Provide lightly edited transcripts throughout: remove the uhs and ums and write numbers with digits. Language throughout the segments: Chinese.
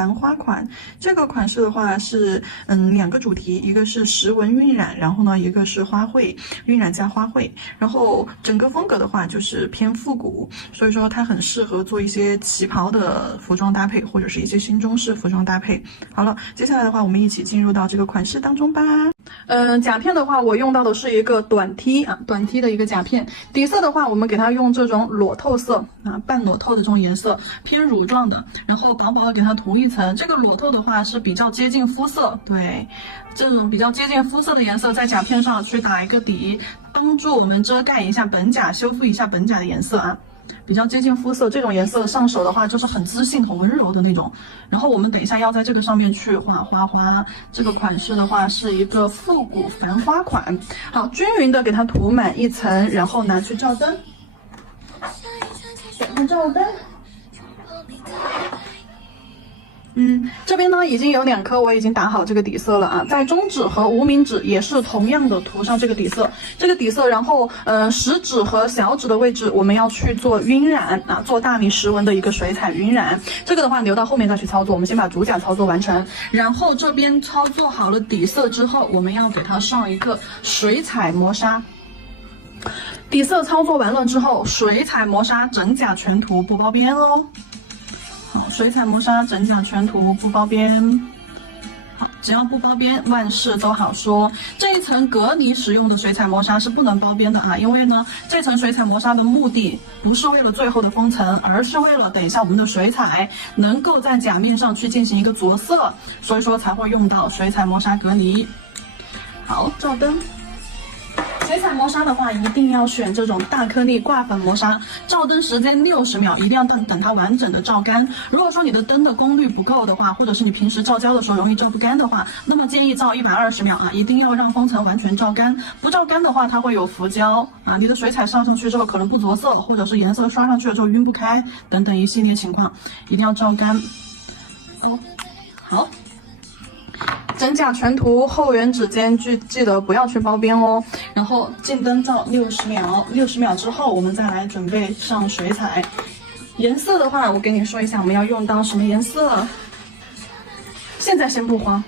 繁花款。这个款式的话是两个主题，一个是石纹晕染，然后呢一个是花卉晕染加花卉，然后整个风格的话就是偏复古，所以说它很适合做一些旗袍的服装搭配，或者是一些新中式服装搭配。好了，接下来的话我们一起进入到这个款式当中吧。甲片的话我用到的是一个短 T 啊，短 T 的一个甲片，底色的话我们给它用这种裸透色啊，半裸透的这种颜色，偏乳状的，然后薄薄的给它涂一层。这个裸透的话是比较接近肤色，对，这种比较接近肤色的颜色在甲片上去打一个底，帮助我们遮盖一下本甲，修复一下本甲的颜色啊。比较接近肤色，这种颜色上手的话就是很知性、很温柔的那种。然后我们等一下要在这个上面去画花花。这个款式的话是一个复古繁花款。好，均匀的给它涂满一层，然后拿去照灯。给它照灯。这边呢已经有2颗，我已经打好这个底色了啊，在中指和无名指也是同样的涂上这个底色，然后食指和小指的位置我们要去做晕染啊，做大理石纹的一个水彩晕染。这个的话留到后面再去操作，我们先把主甲操作完成，然后这边操作好了底色之后，我们要给它上一个水彩磨砂。底色操作完了之后，水彩磨砂整甲全涂，不包边哦。好，水彩磨砂整甲全涂，不包边。好，只要不包边，万事都好说。这一层隔离使用的水彩磨砂是不能包边的啊，因为呢，这层水彩磨砂的目的不是为了最后的封层，而是为了等一下我们的水彩能够在甲面上去进行一个着色，所以说才会用到水彩磨砂隔离。好，照灯。水彩磨砂的话，一定要选这种大颗粒挂粉磨砂，照灯时间60秒，一定要等它完整的照干。如果说你的灯的功率不够的话，或者是你平时照胶的时候容易照不干的话，那么建议照120秒啊，一定要让封层完全照干。不照干的话，它会有浮胶啊，你的水彩上去之后可能不着色，或者是颜色刷上去了之后晕不开，等等一系列情况，一定要照干。好。整甲全涂，后缘指尖记得不要去包边哦。然后进灯照60秒，60秒之后我们再来准备上水彩。颜色的话，我跟你说一下我们要用到什么颜色。现在先不慌。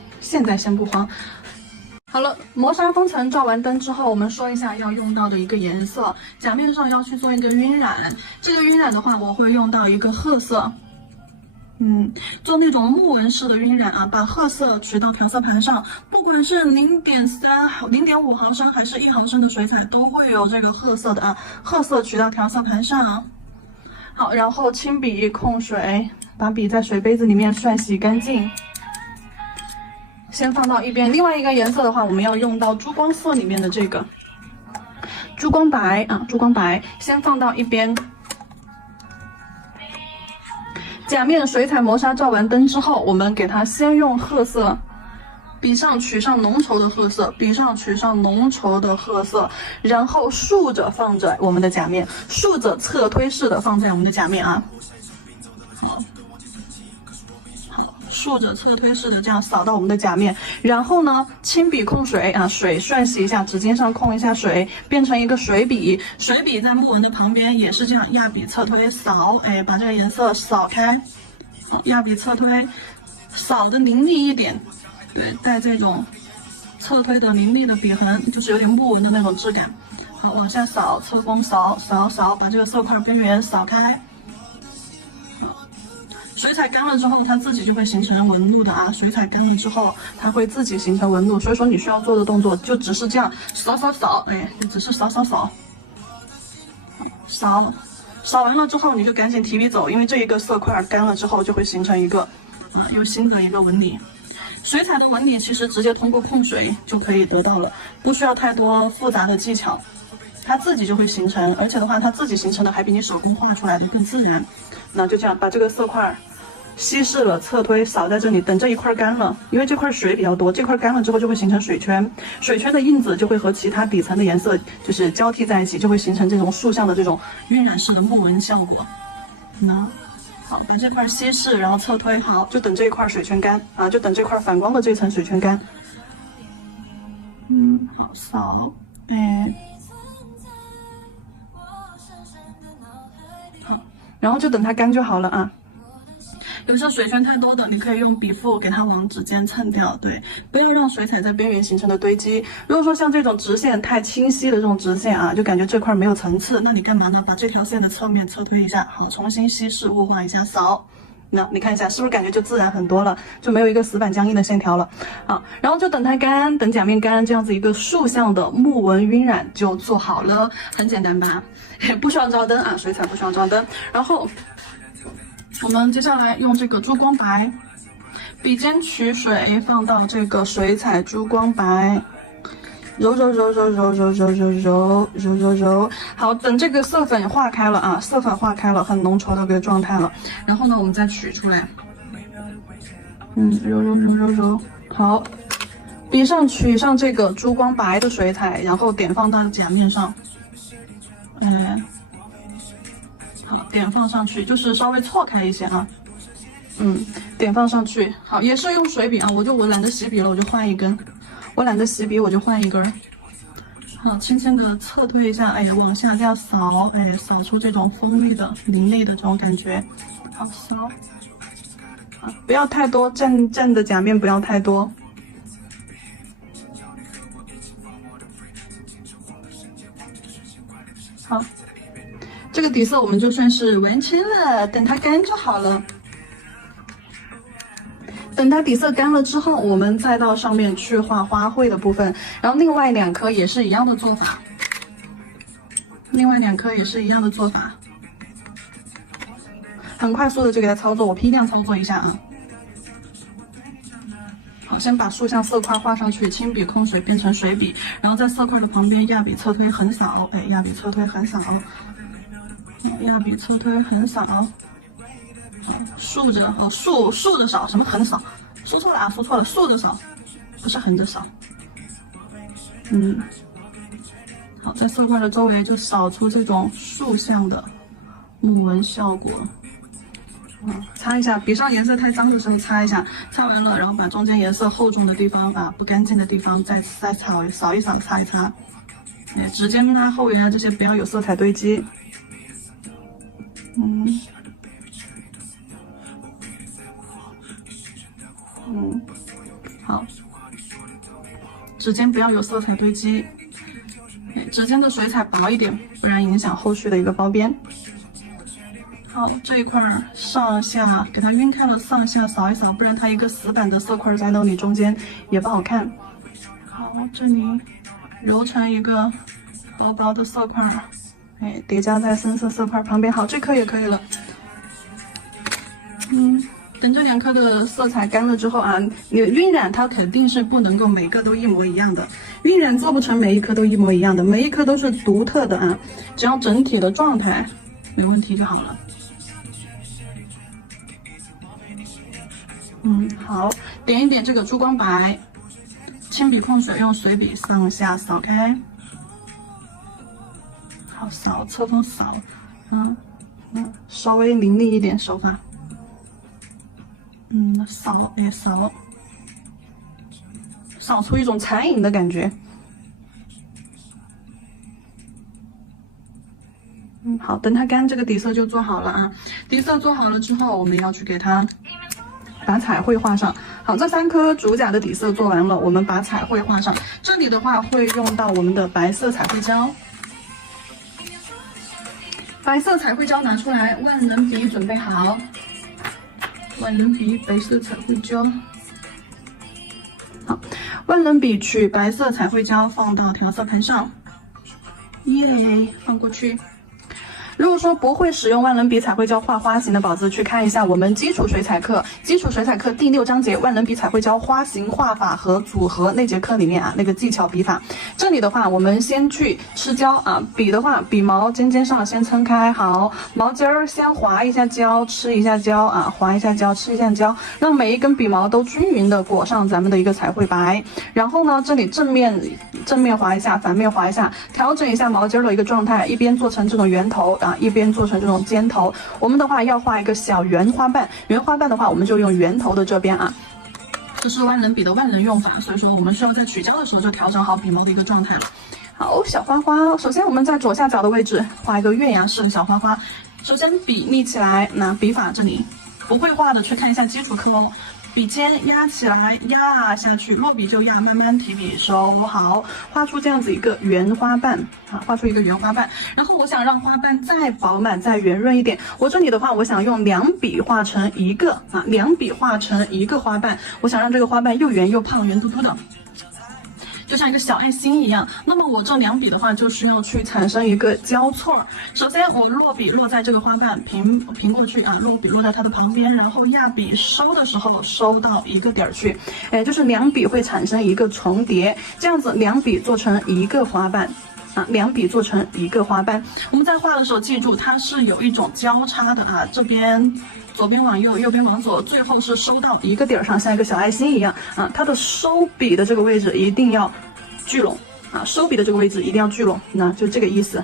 好了，磨砂封层照完灯之后，我们说一下要用到的一个颜色。甲面上要去做一个晕染，这个晕染的话，我会用到一个褐色。做那种木纹式的晕染啊，把褐色取到调色盘上，不管是0.3、0.5毫升还是1毫升的水彩，都会有这个褐色的啊。褐色取到调色盘上，好，然后轻笔控水，把笔在水杯子里面涮洗干净，先放到一边。另外一个颜色的话，我们要用到珠光色里面的这个珠光白啊，珠光白，先放到一边。甲面水彩磨砂照完灯之后，我们给它先用褐色，笔上取上浓稠的褐色，然后竖着放在我们的甲面，竖着侧推式的放在我们的甲面啊。好，竖着侧推式的这样扫到我们的甲面，然后呢，轻笔控水啊，水涮洗一下，指尖上控一下水，变成一个水笔。水笔在木纹的旁边也是这样压笔侧推扫，把这个颜色扫开。好，压笔侧推，扫的凌厉一点，对，带这种侧推的凌厉的笔痕，就是有点木纹的那种质感。好，往下扫，侧弓扫，把这个色块边缘扫开。水彩干了之后，它自己就会形成纹路的啊！水彩干了之后，它会自己形成纹路，所以说你需要做的动作就只是这样扫，就只是扫。扫完了之后，你就赶紧提笔走，因为这一个色块干了之后，就会形成一个又新的一个纹理。水彩的纹理其实直接通过控水就可以得到了，不需要太多复杂的技巧，它自己就会形成，而且的话，它自己形成的还比你手工画出来的更自然。那就这样把这个色块稀释了，侧推扫在这里，等这一块干了，因为这块水比较多，这块干了之后就会形成水圈，水圈的印子就会和其他底层的颜色就是交替在一起，就会形成这种竖向的这种晕染式的木纹效果。那好，把这块稀释，然后侧推，好，就等这一块水圈干啊，就等这块反光的这层水圈干。好，扫，好，然后就等它干就好了啊。有些水圈太多的，你可以用笔腹给它往指尖蹭掉，对，不要让水彩在边缘形成的堆积。如果说像这种直线太清晰的这种直线啊，就感觉这块没有层次，那你干嘛呢？把这条线的侧面侧推一下，好，重新稀释雾化一下，扫。那你看一下，是不是感觉就自然很多了，就没有一个死板僵硬的线条了？好，然后就等它干，等甲面干，这样子一个竖向的木纹晕染就做好了，很简单吧？不需要照灯啊，水彩不需要照灯。然后我们接下来用这个珠光白，笔尖取水放到这个水彩珠光白。揉揉揉揉揉揉揉揉揉揉揉揉，好，等这个色粉化开了啊，色粉化开了，很浓稠的一个状态了。然后呢，我们再取出来，揉揉揉揉揉，好，笔上取上这个珠光白的水彩，然后点放到甲面上，好，点放上去，就是稍微错开一些啊，点放上去，好，也是用水笔啊，我懒得洗笔了，我就换一根。我懒得洗笔，我就换一根。好，轻轻的侧推一下，哎，往下这样扫，哎，扫出这种锋利的、凌厉的这种感觉。好，扫，啊，不要太多，蘸的甲面不要太多。好，这个底色我们就算是完成了，等它干就好了。等它底色干了之后，我们再到上面去画花卉的部分，然后另外2颗也是一样的做法，很快速的就给它操作，我批量操作一下啊。好，先把竖向色块画上去，轻笔控水变成水笔，然后在色块的旁边压笔侧推横扫，哎，压笔侧推横扫，压笔侧推横扫。竖着哦，竖着扫，什么横扫？说错了啊，说错了，竖着扫，不是横着扫。好，在色块的周围就扫出这种竖向的木纹效果。擦一下，笔上颜色太脏的时候擦一下，擦完了，然后把中间颜色厚重的地方啊，不干净的地方再扫一扫，擦一擦。哎，指尖啊、后缘啊这些不要有色彩堆积。好，指尖不要有色彩堆积，指尖的水彩薄一点，不然影响后续的一个包边。好，这一块上下给它晕开了，上下扫一扫，不然它一个死板的色块在那里中间也不好看。好，这里揉成一个薄薄的色块，哎，叠加在深色色块旁边。好，这颗也可以了。等这2颗的色彩干了之后啊，你晕染它肯定是不能够每个都一模一样的，晕染做不成每一颗都一模一样的，每一颗都是独特的啊，只要整体的状态没问题就好了。好，点一点这个珠光白，轻笔控水，用水笔上下扫开，好扫，侧锋扫，稍微凌厉一点手法。扫，哎，扫出一种残影的感觉。好，等它干，这个底色就做好了啊。底色做好了之后，我们要去给它把彩绘画上。好，这3颗主甲的底色做完了，我们把彩绘画上。这里的话会用到我们的白色彩绘胶。白色彩绘胶拿出来，万能笔准备好。万能笔白色彩绘胶，好，万能笔取白色彩绘胶放到调色盘上，放过去。如果说不会使用万能笔彩绘胶画花型的宝子，去看一下我们基础水彩课第6章节万能笔彩绘胶花型画法和组合那节课里面啊，那个技巧笔法。这里的话，我们先去吃胶啊，笔的话，笔毛尖上先撑开，好，毛尖儿先划一下胶，吃一下胶啊，划一下胶，吃一下胶，让每一根笔毛都均匀的裹上咱们的一个彩绘白。然后呢，这里正面划一下，反面划一下，调整一下毛尖的一个状态，一边做成这种圆头啊，一边做成这种尖头。我们的话要画一个小圆花瓣，圆花瓣的话，我们就用圆头的这边啊。这是万能笔的万能用法，所以说我们需要在取胶的时候就调整好笔毛的一个状态了。好，小花花，首先我们在左下角的位置画一个月牙式的小花花。首先笔立起来，拿笔法这里不会画的去看一下基础课哦。笔尖压起来，压下去，落笔就压，慢慢提笔收好，画出这样子一个圆花瓣啊，画出一个圆花瓣。然后我想让花瓣再饱满、再圆润一点，我这里的话，我想用2笔画成一个啊，2笔画成一个花瓣，我想让这个花瓣又圆又胖，圆嘟嘟的。就像一个小爱心一样，那么我这2笔的话，就需要去产生一个交错。首先，我落笔落在这个花瓣平过去啊，落笔落在它的旁边，然后压笔收的时候收到一个点儿去，就是2笔会产生一个重叠，这样子2笔做成一个花瓣。啊，2笔做成一个花瓣。我们在画的时候，记住它是有一种交叉的啊，这边左边往右，右边往左，最后是收到一个点上，像一个小爱心一样啊。它的收笔的这个位置一定要聚拢啊，收笔的这个位置一定要聚拢，那就这个意思。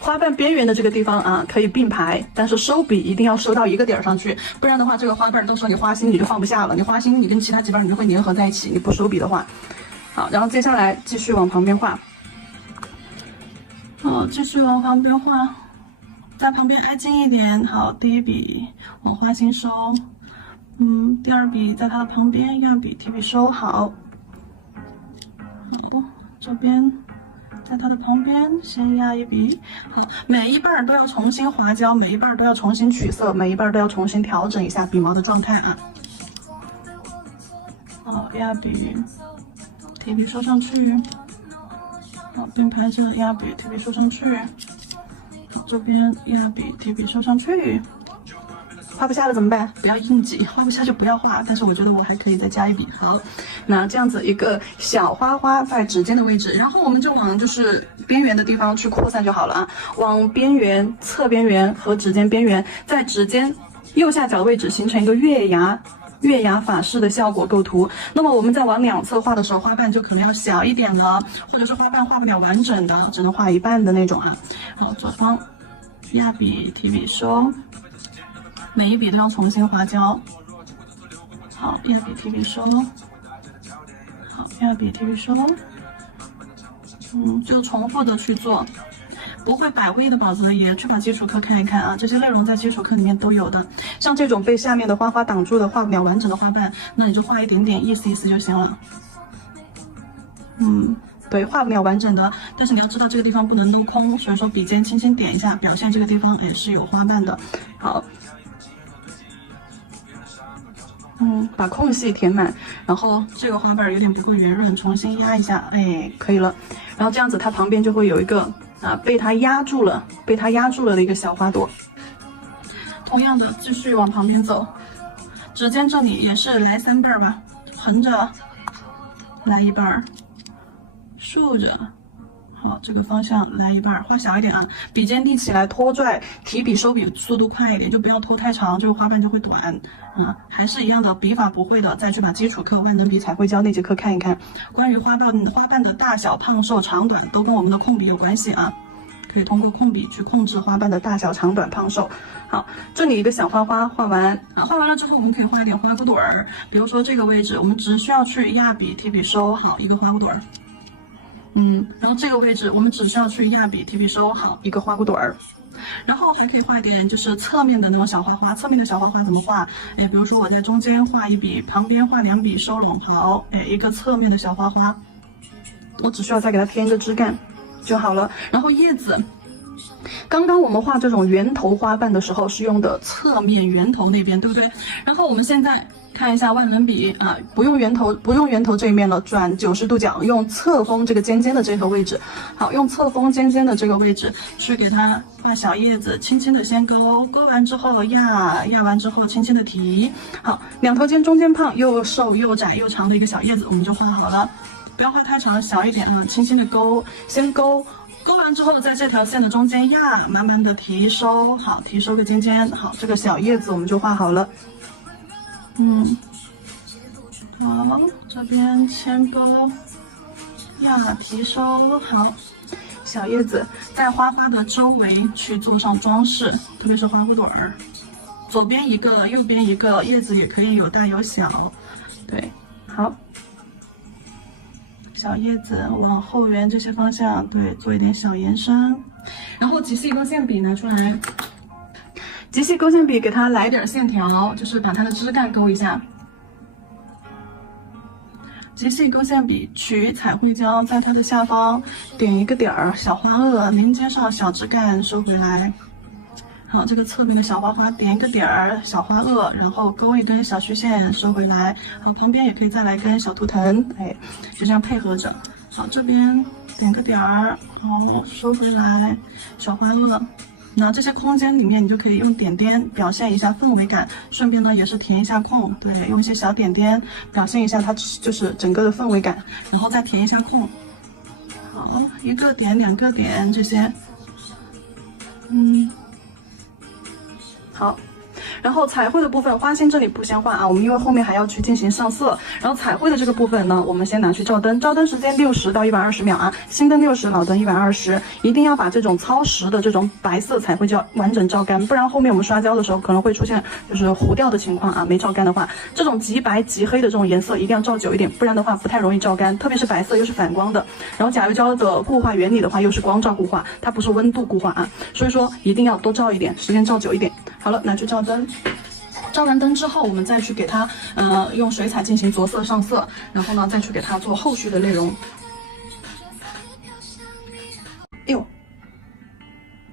花瓣边缘的这个地方啊，可以并排，但是收笔一定要收到一个点上去，不然的话，这个花瓣到时候你花心你就放不下了，你花心你跟其他几瓣你就会粘合在一起，你不收笔的话。好，然后接下来继续往旁边画。继续往旁边画，在旁边挨近一点。好，第1笔往花心收，第2笔在它的旁边压笔提笔收好。好，这边在它的旁边先压1笔。好，每一瓣都要重新划胶，每一瓣都要重新取色，每一瓣都要重新调整一下笔毛的状态啊。好，压笔提笔收上去。好，并排着压笔提笔收上去，这边压笔提笔收上去。画不下了怎么办？不要硬挤，画不下就不要画。但是我觉得我还可以再加1笔。好，那这样子一个小花花在指尖的位置，然后我们就往就是边缘的地方去扩散就好了啊。往边缘、侧边缘和指尖边缘，在指尖右下角的位置形成一个月牙法式的效果构图。那么我们在往2侧画的时候，花瓣就可能要小一点了，或者是花瓣画不了完整的，只能画一半的那种啊。好，左方压笔提笔收，每一笔都要重新划胶。好，压笔提笔收，好，压笔提笔收，就重复的去做。不会百味的宝子也去把基础课看一看啊，这些内容在基础课里面都有的。像这种被下面的花花挡住的画不了完整的花瓣，那你就画一点点，意思意思就行了。对，画不了完整的，但是你要知道这个地方不能镂空，所以说笔尖轻轻点一下，表现这个地方也是有花瓣的。好，把空隙填满，然后这个花瓣有点不够圆润，重新压一下，可以了。然后这样子它旁边就会有一个被它压住了的一个小花朵。同样的，继续往旁边走，指尖这里也是来3瓣吧，横着来1瓣，竖着，好，这个方向来1瓣，画小一点啊，笔尖立起来拖拽，提笔收笔速度快一点，就不要拖太长，这个花瓣就会短。还是一样的，笔法不会的，再去把基础课万能笔彩绘胶那节课看一看。关于花瓣的大小、胖瘦、长短都跟我们的控笔有关系啊，可以通过控笔去控制花瓣的大小、长短、胖瘦。好，这里一个小花花画完画完了之后，我们可以画一点花骨朵儿，比如说这个位置，我们只需要去压笔提笔收好一个花骨朵儿。然后这个位置我们只需要去压笔提笔收好一个花骨朵儿，然后还可以画一点就是侧面的那种小花花。侧面的小花花怎么画？比如说我在中间画1笔，旁边画2笔收拢好，一个侧面的小花花，我只需要再给它添一个枝干就好了。然后叶子，刚刚我们画这种圆头花瓣的时候是用的侧面圆头那边，对不对？然后我们现在看一下万能笔啊，不用圆头这一面了，转90度角，用侧锋这个尖尖的这个位置。好，用侧锋尖尖的这个位置去给它画小叶子，轻轻的先勾，勾完之后压完之后轻轻的提。好，2头尖中间胖，又瘦又窄又长的一个小叶子，我们就画好了。不要画太长，小一点啊，轻轻的勾，先勾。勾完之后，在这条线的中间压，慢慢的提收，好，提收个尖尖，好，这个小叶子我们就画好了。好，这边先勾，压，提收，好，小叶子在花花的周围去做上装饰，特别是花骨朵儿，左边一个，右边一个，叶子也可以有大有小，对，好。小叶子往后缘这些方向，对，做一点小延伸。然后极细光线笔拿出来，极细勾线笔给它来点线条，就是把它的枝干勾一下。极细勾线笔取彩绘胶，在它的下方点一个点儿，小花萼连接上小枝干，收回来。好，这个侧面的小花花点一个点儿，小花萼，然后勾一根小虚线，收回来。好，旁边也可以再来根小图腾，哎，就这样配合着。好，这边点个点儿，好，收回来，小花萼。那这些空间里面，你就可以用点点表现一下氛围感，顺便呢也是填一下空，对，用一些小点点表现一下它就是整个的氛围感，然后再填一下空。好，一个点、两个点这些，好。然后彩绘的部分，花心这里不先画啊，我们因为后面还要去进行上色。然后彩绘的这个部分呢，我们先拿去照灯，照灯时间60到120秒啊，新灯60，老灯120，一定要把这种超实的这种白色彩绘胶完整照干，不然后面我们刷胶的时候可能会出现就是糊掉的情况啊。没照干的话，这种极白极黑的这种颜色一定要照久一点，不然的话不太容易照干，特别是白色又是反光的。然后甲油胶的固化原理的话又是光照固化，它不是温度固化啊，所以说一定要多照一点，时间照久一点。好了，拿去照灯。照完灯之后，我们再去给它，用水彩进行着色上色，然后呢，再去给它做后续的内容。哎呦，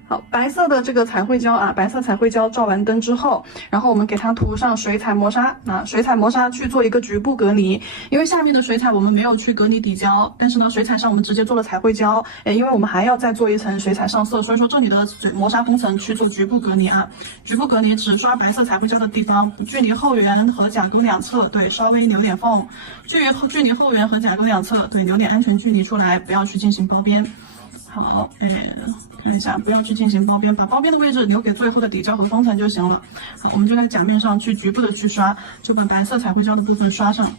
好，白色的这个彩绘胶啊，白色彩绘胶照完灯之后，然后我们给它涂上水彩磨砂啊，水彩磨砂去做一个局部隔离，因为下面的水彩我们没有去隔离底胶，但是呢，水彩上我们直接做了彩绘胶，因为我们还要再做一层水彩上色，所以说这里的磨砂封层去做局部隔离啊，局部隔离只刷白色彩绘胶的地方，距离后缘和甲沟两侧，对，稍微留点缝，距离后缘和甲沟两侧，对，留点安全距离出来，不要去进行包边。好，看一下，不要去进行包边，把包边的位置留给最后的底胶和封层就行了。好，我们就在甲面上去局部的去刷，就把白色彩绘胶的部分刷上。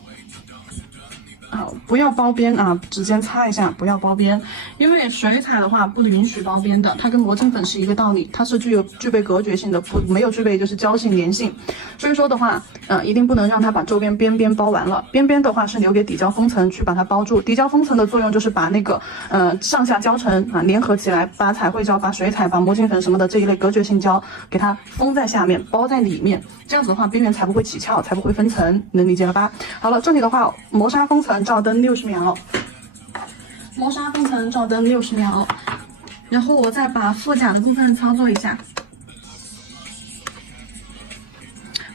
好，不要包边啊，指尖擦一下，不要包边，因为水彩的话不允许包边的，它跟磨金粉是一个道理，它是具备隔绝性的，没有具备就是胶性粘性，所以说的话，一定不能让它把周边边边包完了，边边的话是留给底胶封层去把它包住，底胶封层的作用就是把那个上下胶层啊联合起来，把彩绘胶、把水彩、把磨金粉什么的这一类隔绝性胶给它封在下面，包在里面，这样子的话边缘才不会起翘，才不会分层，能理解了吧？好了，这里的话磨砂封层。照灯60秒，磨砂封层照灯60秒，然后我再把副甲的部分操作一下。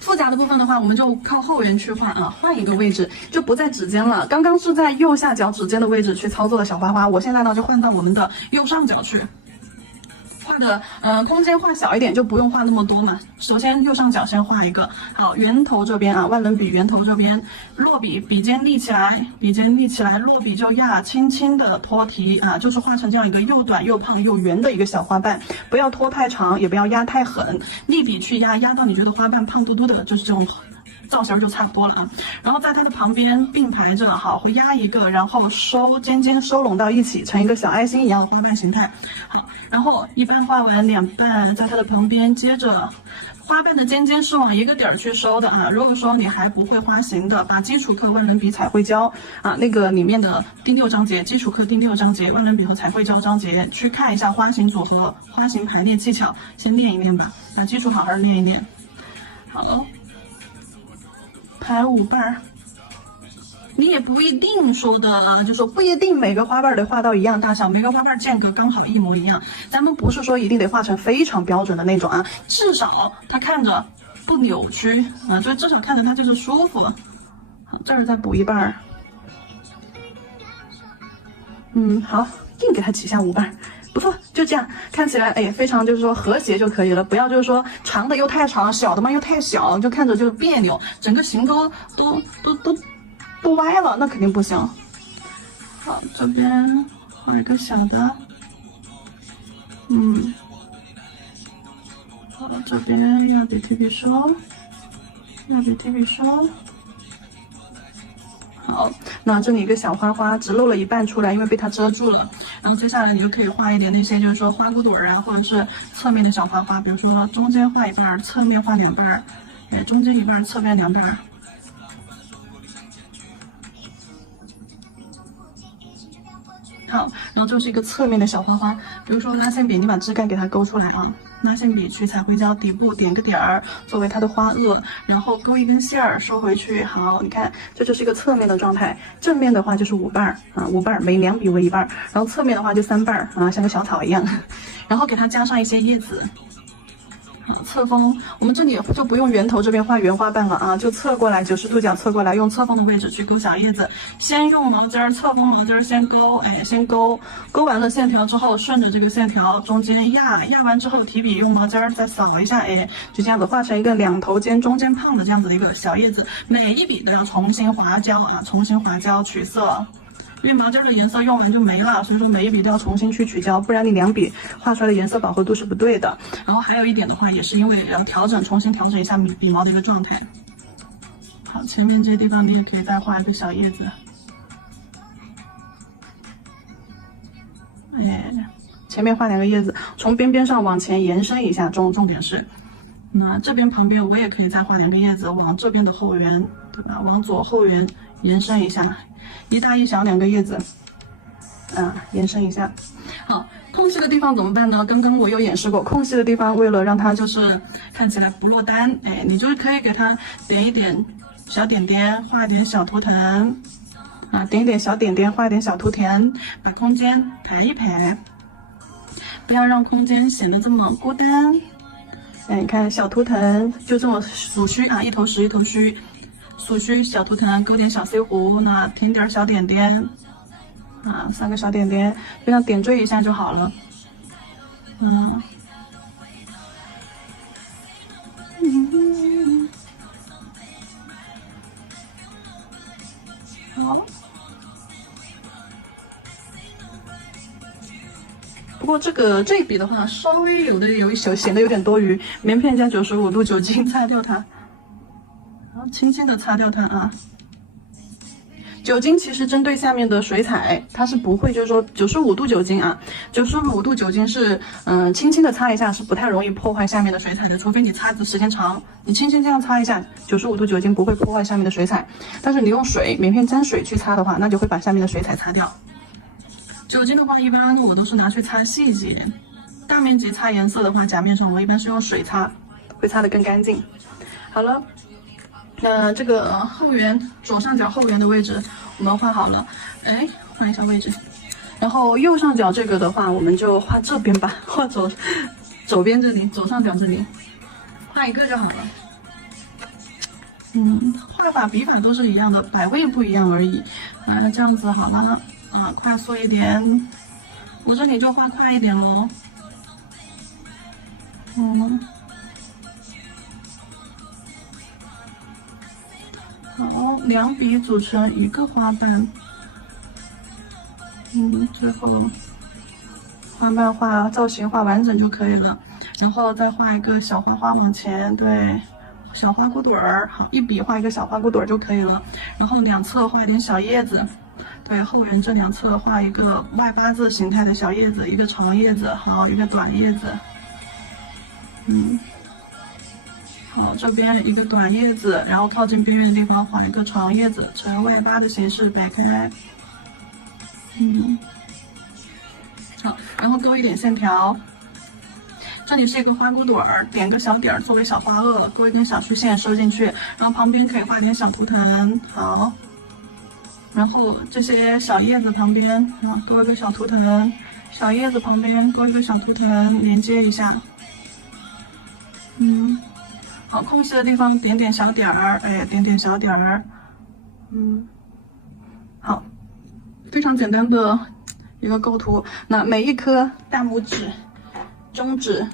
副甲的部分的话，我们就靠后缘去画啊，换一个位置，就不在指尖了。刚刚是在右下角指尖的位置去操作的小花花，我现在呢就换到我们的右上角去。画的空间画小一点，就不用画那么多嘛。首先右上角先画一个，好，圆头这边啊，万能笔圆头这边落笔，笔尖立起来，笔尖立起来，落笔就压，轻轻的拖提啊，就是画成这样一个又短又胖又圆的一个小花瓣，不要拖太长，也不要压太狠，立笔去压，压到你觉得花瓣胖嘟嘟的，就是这种。造型就差不多了啊，然后在它的旁边并排着，好，会压一个，然后尖尖收拢到一起，成一个小爱心一样的花瓣形态。好，然后一半画完两半，在它的旁边接着。花瓣的尖尖是往一个点儿去收的啊！如果说你还不会花型的，把基础课万能笔彩绘胶啊那个里面的第6章节，基础课第6章节万能笔和彩绘胶章节去看一下花型组合、花型排列技巧，先练一练吧，把基础好好练一练。好了。排5瓣，你也不一定说的，就说不一定每个花瓣得画到一样大小，每个花瓣间隔刚好一模一样。咱们不是说一定得画成非常标准的那种啊，至少它看着不扭曲啊，就至少看着它就是舒服。好，这儿再补一瓣，好，硬给它起下5瓣。不错，就这样看起来，非常就是说和谐就可以了，不要就是说长的又太长，小的嘛又太小，就看着就别扭，整个形都歪了，那肯定不行。好，这边画一个小的，好了，这边要比提笔收，好，那这里一个小花花只露了一半出来，因为被它遮住了。然后接下来你就可以画一点那些就是说花骨朵啊，或者是侧面的小花花，比如说中间画一半，侧面画2瓣，中间1瓣，侧面2瓣。好，然后这是一个侧面的小花花，比如说拉线笔，你把枝干给它勾出来啊。拉线笔取彩绘胶，底部点个点儿作为它的花萼，然后勾一根线儿收回去。好，你看这就是一个侧面的状态，正面的话就是5瓣啊，5瓣，每2笔为1瓣，然后侧面的话就3瓣啊，像个小草一样，然后给它加上一些叶子。侧锋，我们这里就不用圆头这边画圆花瓣了啊，就侧过来90度角侧过来，用侧锋的位置去勾小叶子。先用毛巾儿，侧锋毛巾儿先勾，哎，先勾完了线条之后，顺着这个线条中间压完之后，提笔用毛巾儿再扫一下，哎，就这样子画成一个2头尖中间胖的这样子的一个小叶子。每一笔都要重新划胶啊，重新划胶取色。因为毛巾的颜色用完就没了，所以说每一笔都要重新去取胶，不然你2笔画出来的颜色饱和度是不对的。然后还有一点的话，也是因为要重新调整一下笔毛的一个状态。好，前面这些地方你也可以再画一个小叶子。哎，前面画2个叶子，从边边上往前延伸一下，重点是，那这边旁边我也可以再画2个叶子，往这边的后缘，对吧？往左后缘延伸一下。一大一小2个叶子，延伸一下。好，空隙的地方怎么办呢？刚刚我有演示过，空隙的地方为了让它就是看起来不落单，哎，你就可以给它点一点小点点，画一点小图腾，啊，点一点小点点，画一点小图腾，把空间排一排，不要让空间显得这么孤单。哎，你看小图腾就这么数虚啊，一头实一头虚。数虚小图腾，勾点小 C 弧，那填点小点点，啊，3个小点点，这样点缀一下就好了。好。不过这一笔的话，稍微有一小显得有点多余，棉片加95度酒精擦掉它。轻轻的擦掉它啊。酒精其实针对下面的水彩，它是不会，就是说95度酒精啊，95度酒精是轻轻的擦一下是不太容易破坏下面的水彩的，除非你擦的时间长，你轻轻这样擦一下，95度酒精不会破坏下面的水彩。但是你用棉片沾水去擦的话，那就会把下面的水彩擦掉。酒精的话，一般我都是拿去擦细节，大面积擦颜色的话，甲面上我一般是用水擦，会擦得更干净。好了。这个后缘左上角后缘的位置我们画好了，哎，换一下位置。然后右上角这个的话，我们就画这边吧，画左边这里，左上角这里，画一个就好了。画法笔法都是一样的，摆位不一样而已。那这样子好了，啊，快速一点，我这里就画快一点喽。好，2笔组成一个花瓣，最后花瓣画造型画完整就可以了，然后再画一个小花花往前，对，小花骨朵儿，好，一笔画一个小花骨朵儿就可以了，然后2侧画一点小叶子，对，后缘这2侧画一个外8字形态的小叶子，一个长叶子，好，一个短叶子，好，这边一个短叶子，然后靠近边缘的地方画一个长叶子，呈外8的形式摆开。好，然后勾一点线条。这里是一个花骨朵儿，点个小点儿作为小花萼，勾一根小虚线收进去，然后旁边可以画点小图腾。好，然后这些小叶子旁边啊，勾一个小图腾，小叶子旁边勾一个小图腾，连接一下。好，空隙的地方点点小点儿，哎，点点小点儿，好，非常简单的一个构图。那每一颗大拇指、中指、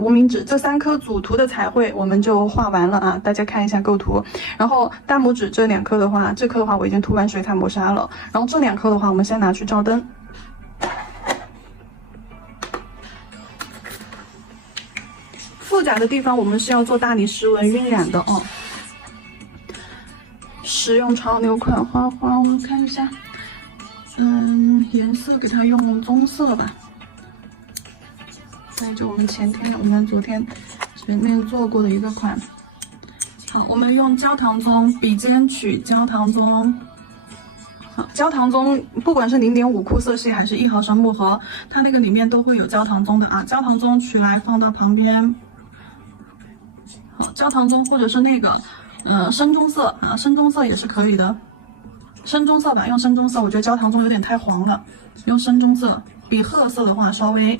无名指这3颗组图的彩绘我们就画完了啊，大家看一下构图。然后大拇指这2颗的话，这颗的话我已经涂完水彩磨砂了，然后这2颗的话我们先拿去照灯。腹甲的地方我们是要做大理石纹晕染的哦。使用潮流款花花，我看一下，颜色给它用棕色吧。那就我们昨天前面做过的一个款。好，我们用焦糖棕，笔尖取焦糖棕。焦糖棕不管是0.5枯色系还是1毫升木盒，它那个里面都会有焦糖棕的啊。焦糖棕取来放到旁边。好，焦糖棕或者是那个深棕色啊，深棕色也是可以的。深棕色吧，用深棕色，我觉得焦糖棕有点太黄了，用深棕色，比褐色的话稍微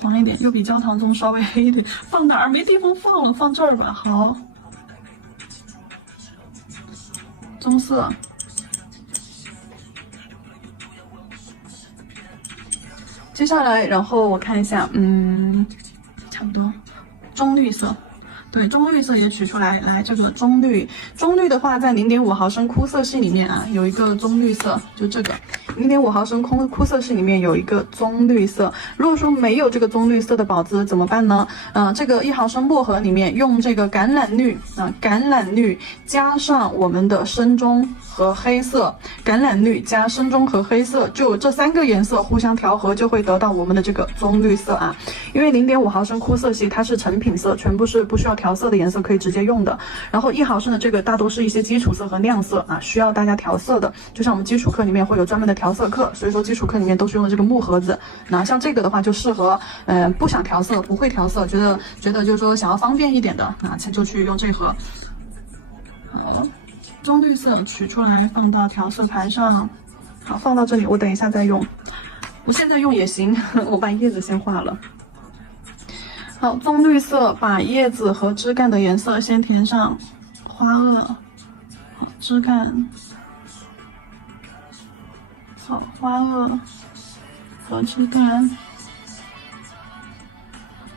黄一点，又比焦糖棕稍微黑一点。放哪儿？没地方放了，放这儿吧。好，棕色。接下来，然后我看一下，差不多，棕绿色。对，棕绿色也取出来，来这个棕绿的话，在0.5毫升枯色系里面啊，有一个棕绿色，就这个0.5毫升枯色系里面有一个棕绿色。如果说没有这个棕绿色的宝子怎么办呢？这个1毫升薄荷里面用这个橄榄绿橄榄绿加上我们的深棕和黑色，橄榄绿加深棕和黑色，就这3个颜色互相调和，就会得到我们的这个棕绿色啊。因为0.5毫升枯色系它是成品色，全部是不需要调色的颜色，可以直接用的。然后1毫升的这个大多是一些基础色和亮色啊，需要大家调色的。就像我们基础课里面会有专门的调色课，所以说基础课里面都是用的这个木盒子。那像这个的话就适合不想调色、不会调色，觉得就是说想要方便一点的啊，就去用这盒。好。棕绿色取出来放到调色盘上，好，放到这里，我等一下再用，我现在用也行，我把叶子先画了。好，棕绿色把叶子和枝干的颜色先填上，花萼，好，枝干，好，花萼和枝干，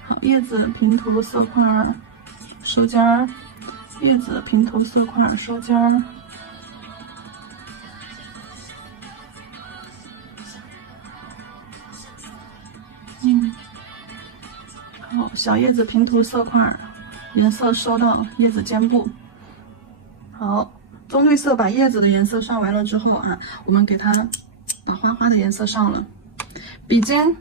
好，叶子平涂色块，收尖儿。叶子平涂色块，收尖儿。好，小叶子平涂色块，颜色收到叶子尖部。好，棕绿色把叶子的颜色上完了之后啊，我们给它把花花的颜色上了。笔尖。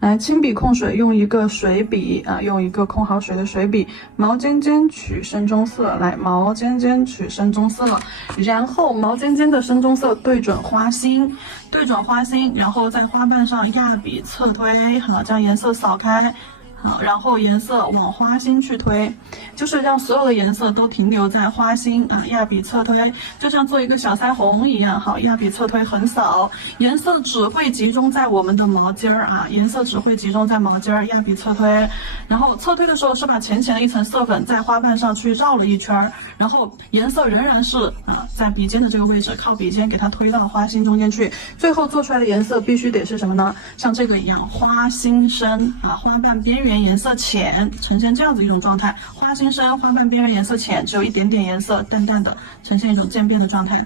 来，轻笔控水，用一个水笔啊，用一个控好水的水笔，毛尖尖取深棕色，来，毛尖尖取深棕色，然后毛尖尖的深棕色对准花心，然后在花瓣上压笔侧推，好，将颜色扫开。好，然后颜色往花心去推，就是让所有的颜色都停留在花心啊，压笔侧推，就像做一个小腮红一样。好，压笔侧推横扫，颜色只会集中在我们的毛尖儿啊，颜色只会集中在毛尖儿，压笔侧推。然后侧推的时候是把浅浅的一层色粉在花瓣上去绕了一圈，然后颜色仍然是在笔尖的这个位置，靠笔尖给它推到花心中间去。最后做出来的颜色必须得是什么呢？像这个一样，花心深啊，花瓣边缘颜色浅，呈现这样子一种状态。花心深，花瓣边缘颜色浅，只有一点点颜色，淡淡的，呈现一种渐变的状态。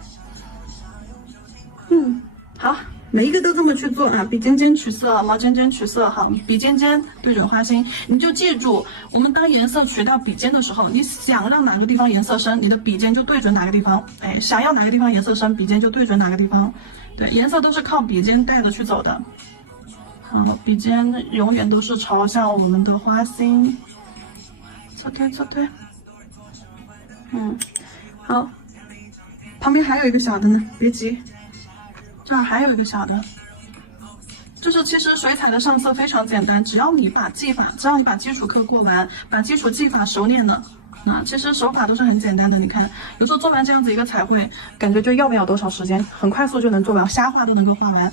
好，每一个都这么去做啊，笔尖尖取色，毛尖尖取色，好，笔尖尖对准花心，你就记住，我们当颜色取到笔尖的时候，你想让哪个地方颜色深，你的笔尖就对准哪个地方，想要哪个地方颜色深，笔尖就对准哪个地方。对，颜色都是靠笔尖带着去走的。好，笔尖永远都是朝向我们的花心，侧推侧推。好，旁边还有一个小的呢，别急，这儿还有一个小的。就是其实水彩的上色非常简单，只要你把技法，只要你把基础课过完，把基础技法熟练了，其实手法都是很简单的。你看，有时候做完这样子一个彩绘，感觉就要不了多少时间，很快速就能做完，瞎画都能够画完。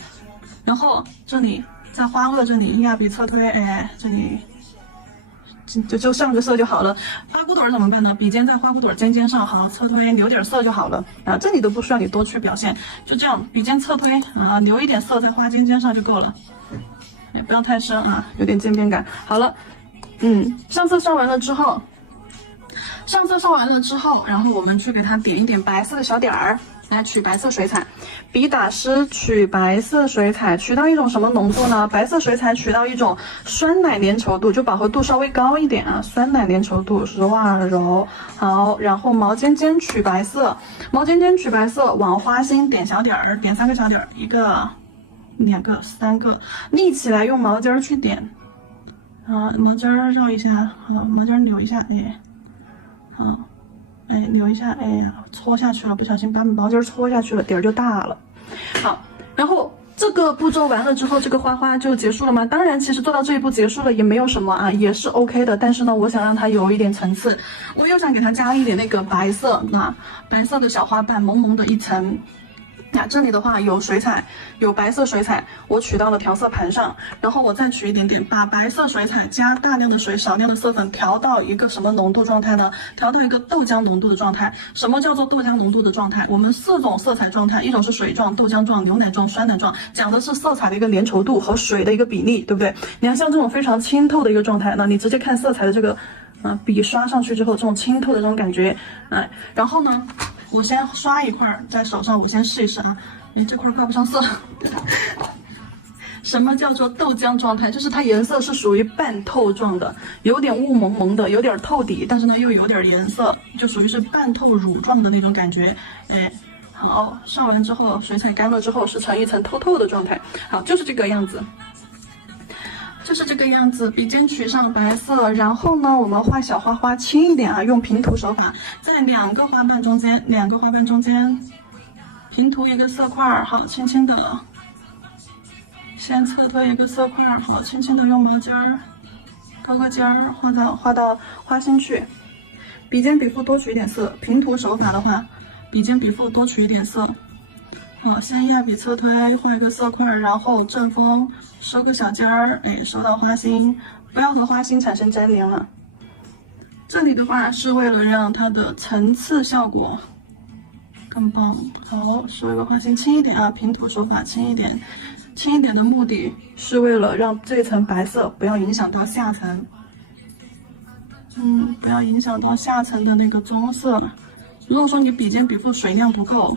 然后这里在花萼这里压笔侧推，这里就上个色就好了。花骨朵怎么办呢？笔尖在花骨朵尖尖上，好，侧推留点色就好了啊，这里都不需要你多去表现，就这样笔尖侧推啊，留一点色在花尖尖上就够了，也不要太深啊，有点渐变感。好了，上色上完了之后，然后我们去给它点一点白色的小点儿。来取白色水彩，笔打湿取白色水彩，取到一种什么浓度呢？白色水彩取到一种酸奶粘稠度，就饱和度稍微高一点啊，酸奶粘稠度，揉啊揉。好，然后毛尖尖取白色，往花心点小点儿，点3个小点儿，1个、2个、3个，立起来用毛尖去点，毛尖绕一下，好，毛尖扭一下，好。扭一下，哎呀，搓下去了，不小心把毛巾搓下去了，底儿就大了。好，然后这个步骤完了之后，这个花花就结束了吗？当然，其实做到这一步结束了也没有什么啊，也是 OK 的。但是呢，我想让它有一点层次，我又想给它加一点那个白色，白色的小花瓣，蒙蒙的一层。这里的话有水彩，有白色水彩，我取到了调色盘上，然后我再取一点点，把白色水彩加大量的水、少量的色粉调到一个什么浓度状态呢？调到一个豆浆浓度的状态。什么叫做豆浆浓度的状态？我们4种色彩状态，一种是水状、豆浆状、牛奶状、酸奶状，讲的是色彩的一个粘稠度和水的一个比例，对不对？你看像这种非常清透的一个状态，那你直接看色彩的这个笔刷上去之后，这种清透的这种感觉，然后呢？我先刷一块在手上，我先试一试啊。这块挂不上色。什么叫做豆浆状态？就是它颜色是属于半透状的，有点雾蒙蒙的，有点透底，但是呢又有点颜色，就属于是半透乳状的那种感觉。好，上完之后，水彩干了之后是呈一层透透的状态。好，就是这个样子。就是这个样子，笔尖取上白色，然后呢，我们画小花花，轻一点啊，用平涂手法，在2个花瓣中间平涂一个色块，好，轻轻的，先侧推一个色块，好，轻轻的用毛尖儿勾个尖儿，画到花心去。笔尖笔腹多取一点色，平涂手法的话，笔尖笔腹多取一点色。好，先压笔侧推，画一个色块，然后正锋收个小尖儿，收到花心，不要和花心产生粘连了。这里的话是为了让它的层次效果更棒。好，收一个花心，轻一点啊，平涂手法轻一点，轻一点的目的是为了让这层白色不要影响到下层，不要影响到下层的那个棕色。如果说你笔尖笔腹水量不够，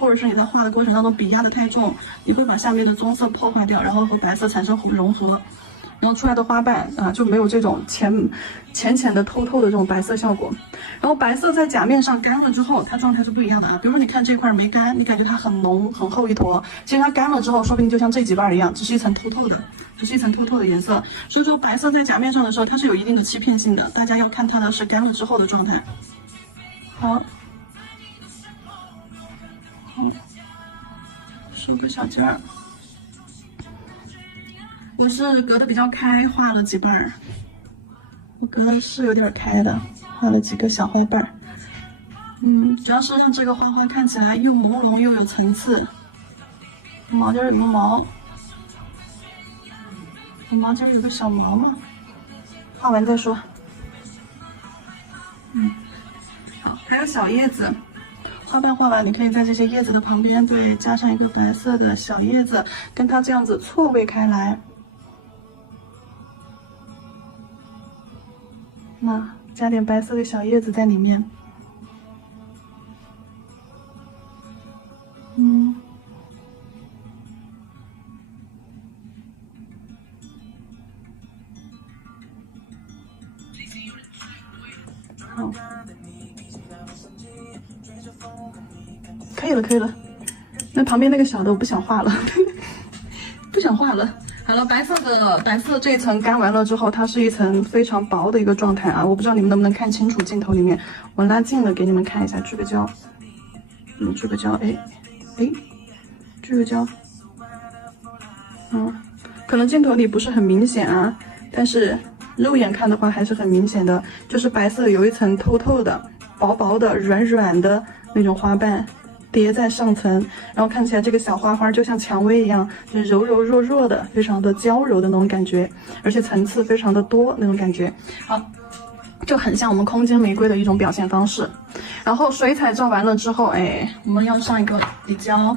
或者是你在画的过程当中笔压的太重，你会把下面的棕色破坏掉，然后和白色产生融合，然后出来的花瓣就没有这种浅的透的这种白色效果。然后白色在甲面上干了之后，它状态是不一样的啊。比如说你看这块没干，你感觉它很浓很厚一坨，其实它干了之后，说不定就像这几瓣一样，只是一层透透的颜色。所以说白色在甲面上的时候，它是有一定的欺骗性的，大家要看它的是干了之后的状态。好。收个小尖儿，我是隔得比较开，画了几瓣儿。我隔的是有点开的，画了几个小花瓣儿。主要是让这个花花看起来又朦胧又有层次。毛尖有个毛，毛尖有个小毛嘛，画完再说。好，还有小叶子。花瓣画完，你可以在这些叶子的旁边，加上一个白色的小叶子，跟它这样子错位开来。那加点白色的小叶子在里面。好。可以了，那旁边那个小的我不想画了，不想画了。好了，白色这一层干完了之后，它是一层非常薄的一个状态啊，我不知道你们能不能看清楚镜头里面，我拉近了给你们看一下，聚个焦，聚个焦，聚个焦，可能镜头里不是很明显啊，但是肉眼看的话还是很明显的，就是白色有一层透的、薄薄的、软的那种花瓣。叠在上层，然后看起来这个小花花就像蔷薇一样，就柔弱的，非常的娇柔的那种感觉，而且层次非常的多那种感觉。好，就很像我们空间玫瑰的一种表现方式。然后水彩照完了之后，我们要上一个底胶，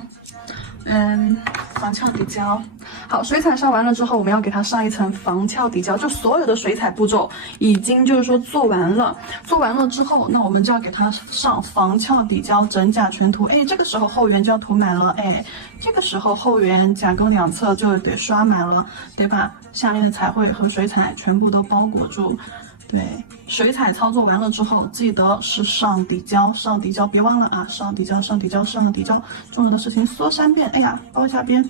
防翘底胶。好，水彩上完了之后，我们要给它上一层防翘底胶，就所有的水彩步骤已经就是说做完了。做完了之后，那我们就要给它上防翘底胶整甲全涂。这个时候后缘就要涂满了，这个时候后缘甲沟两侧就得刷满了，得把下面的彩绘和水彩全部都包裹住。对，水彩操作完了之后，记得是上底胶，别忘了啊，上底胶，重要的事情说3遍。包一下边。